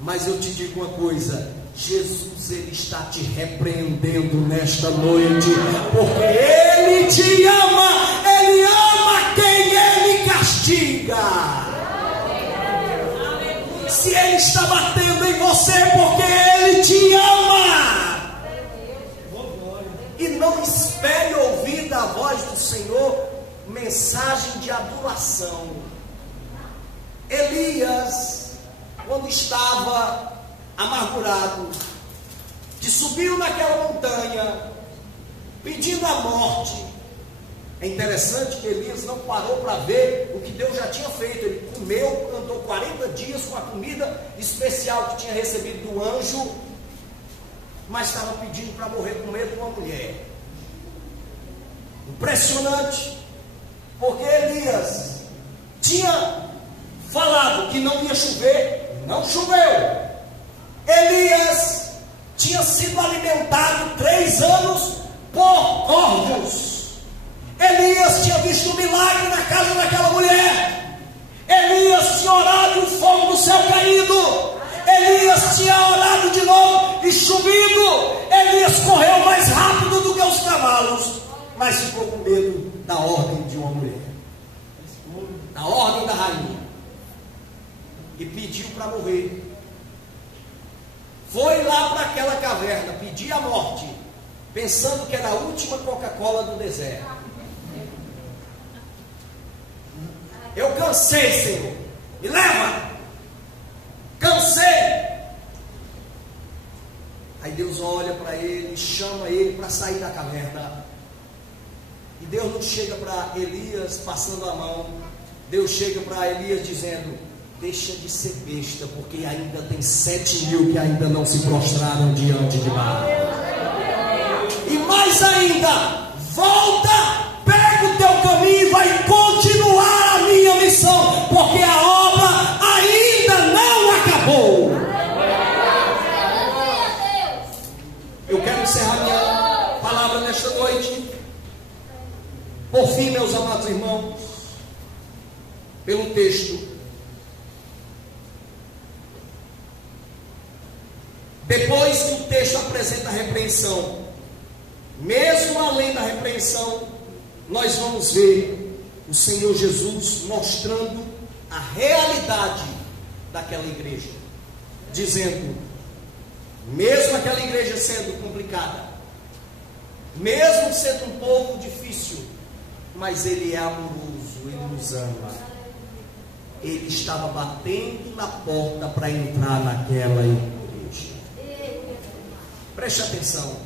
Mas eu te digo uma coisa: Jesus, Ele está te repreendendo nesta noite, porque Ele te ama. Ele ama quem Ele castiga. Se Ele está batendo em você, porque Ele te ama. E não espere ouvir da voz do Senhor mensagem de adulação. Elias, quando estava amargurado, que subiu naquela montanha pedindo a morte. É interessante que Elias não parou para ver o que Deus já tinha feito. Ele comeu, andou 40 dias com a comida especial que tinha recebido do anjo, mas estava pedindo para morrer com medo de uma mulher. Impressionante, porque Elias tinha falado que não ia chover, não choveu. Elias tinha sido alimentado 3 anos por corvos. Elias tinha visto um milagre na casa daquela mulher. Elias tinha orado e o fogo do céu caído. Elias tinha orado de novo e chovido. Elias correu mais rápido do que os cavalos, mas ficou com medo da ordem de uma mulher, da ordem da rainha, e pediu para morrer. Foi lá para aquela caverna pedir a morte, pensando que era a última Coca-Cola do deserto. Eu cansei, Senhor, me leva. Cansei. Aí Deus olha para ele, chama ele para sair da caverna. E Deus não chega para Elias passando a mão. Deus chega para Elias dizendo: deixa de ser besta, porque ainda tem 7.000 que ainda não se prostraram diante de Baal. E mais ainda, volta, pega o teu caminho e vai continuar a minha missão, porque a obra ainda não acabou. Eu quero encerrar minha palavra nesta noite. Por fim, meus amados irmãos, pelo texto. Depois que o texto apresenta a repreensão, mesmo além da repreensão, nós vamos ver o Senhor Jesus mostrando a realidade daquela igreja, dizendo, mesmo aquela igreja sendo complicada, mesmo sendo um povo difícil, mas Ele é amoroso, Ele nos ama. Ele estava batendo na porta para entrar naquela igreja. Preste atenção.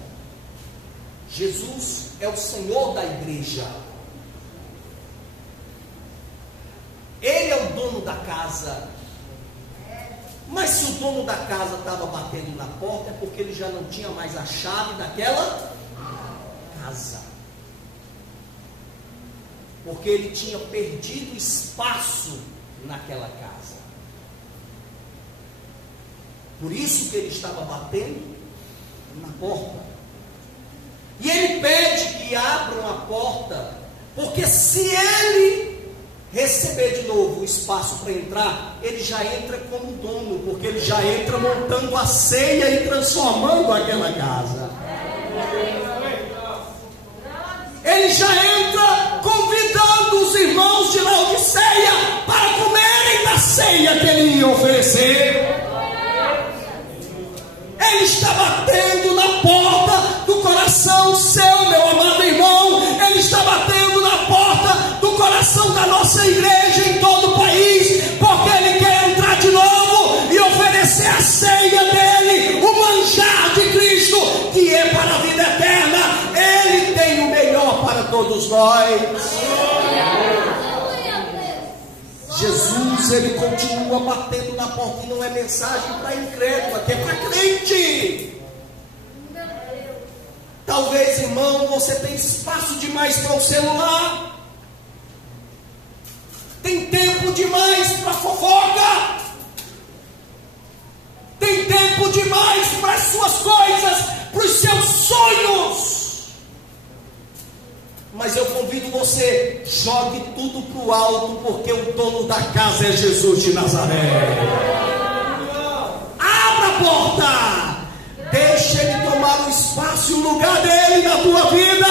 Jesus é o Senhor da igreja. Ele é o dono da casa. Mas se o dono da casa estava batendo na porta, é porque ele já não tinha mais a chave daquela casa. Porque ele tinha perdido espaço naquela casa. Por isso que ele estava batendo na porta. E ele pede que abram a porta, porque se ele receber de novo o espaço para entrar, ele já entra como dono, porque ele já entra montando a ceia e transformando aquela casa. Ele já entra convidando os irmãos de Laodiceia para comerem da ceia que ele ia oferecer. Ele está batendo na porta do coração seu, meu amado irmão. Ele está batendo na porta do coração da nossa igreja em todo o país, porque ele quer entrar de novo e oferecer a ceia dele, o manjar de Cristo, que é para a vida eterna. Ele tem o melhor para todos nós. Jesus, ele continua batendo na porta, e não é mensagem para incrédulo, aqui é para crente. Talvez, irmão, você tenha espaço demais para o celular, tem tempo demais para fofoca, tem tempo demais para as suas coisas, para os seus sonhos. Mas eu convido você, jogue tudo para o alto, porque o dono da casa é Jesus de Nazaré. Abra a porta, deixa ele tomar o espaço e o lugar dele na tua vida.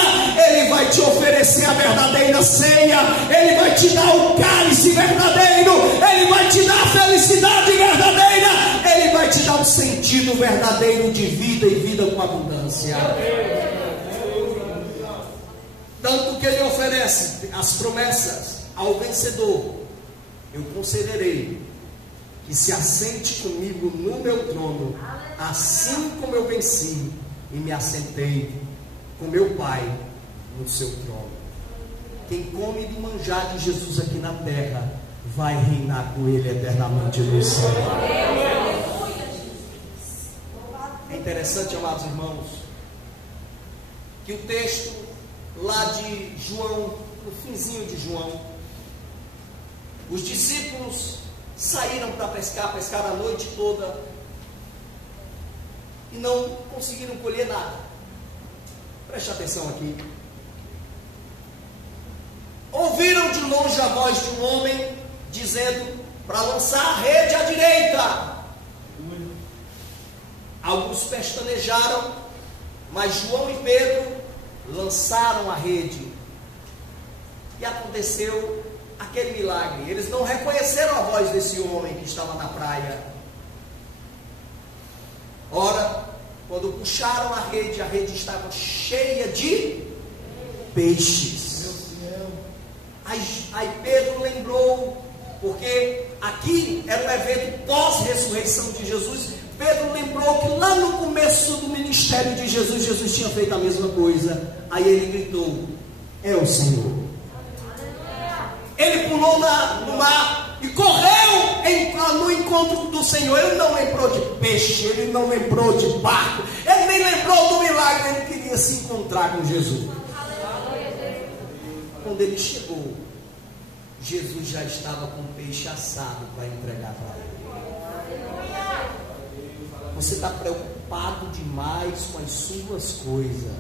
Ele vai te oferecer a verdadeira ceia, ele vai te dar o cálice verdadeiro, ele vai te dar a felicidade verdadeira, ele vai te dar o sentido verdadeiro de vida e vida com abundância. Tanto que ele oferece as promessas ao vencedor: eu concederei que se assente comigo no meu trono, assim como eu venci e me assentei com meu Pai no seu trono. Quem come do manjar de Jesus aqui na terra vai reinar com ele eternamente no céu. É interessante, amados irmãos, que o texto lá de João, no finzinho de João, os discípulos saíram para pescar, pescaram a noite toda e não conseguiram colher nada. Preste atenção aqui. Ouviram de longe a voz de um homem dizendo para lançar a rede à direita. Alguns pestanejaram, mas João e Pedro lançaram a rede, e aconteceu aquele milagre. Eles não reconheceram a voz desse homem que estava na praia. Ora, quando puxaram a rede estava cheia de peixes. Aí Pedro lembrou, porque aqui era um evento pós-ressurreição de Jesus. Pedro lembrou que lá no começo do ministério de Jesus, Jesus tinha feito a mesma coisa. Aí ele gritou: é o Senhor. Ele pulou no mar e correu no encontro do Senhor. Ele não lembrou de peixe, ele não lembrou de barco, ele nem lembrou do milagre. Ele queria se encontrar com Jesus. Quando ele chegou, Jesus já estava com peixe assado para entregar para ele. Você está preocupado demais com as suas coisas.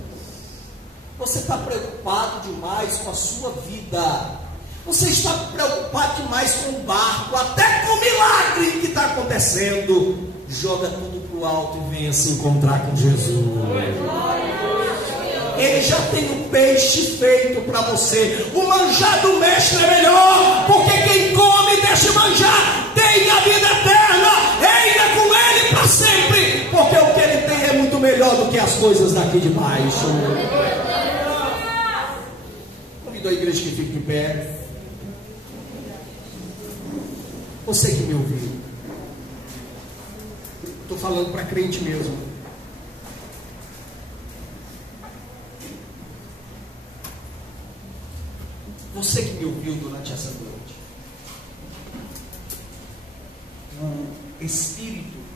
Você está preocupado demais com a sua vida. Você está preocupado demais com o barco, até com o milagre que está acontecendo. Joga tudo para o alto e venha se encontrar com Jesus. Ele já tem um peixe feito para você. O manjar do mestre é melhor, porque quem come desse manjar tem a vida eterna, reina com ele para sempre, porque o que ele tem é muito melhor do que as coisas daqui de baixo. Convido a igreja que fique de pé. Você que me ouviu, estou falando para crente mesmo. Você que me ouviu durante essa noite, espírito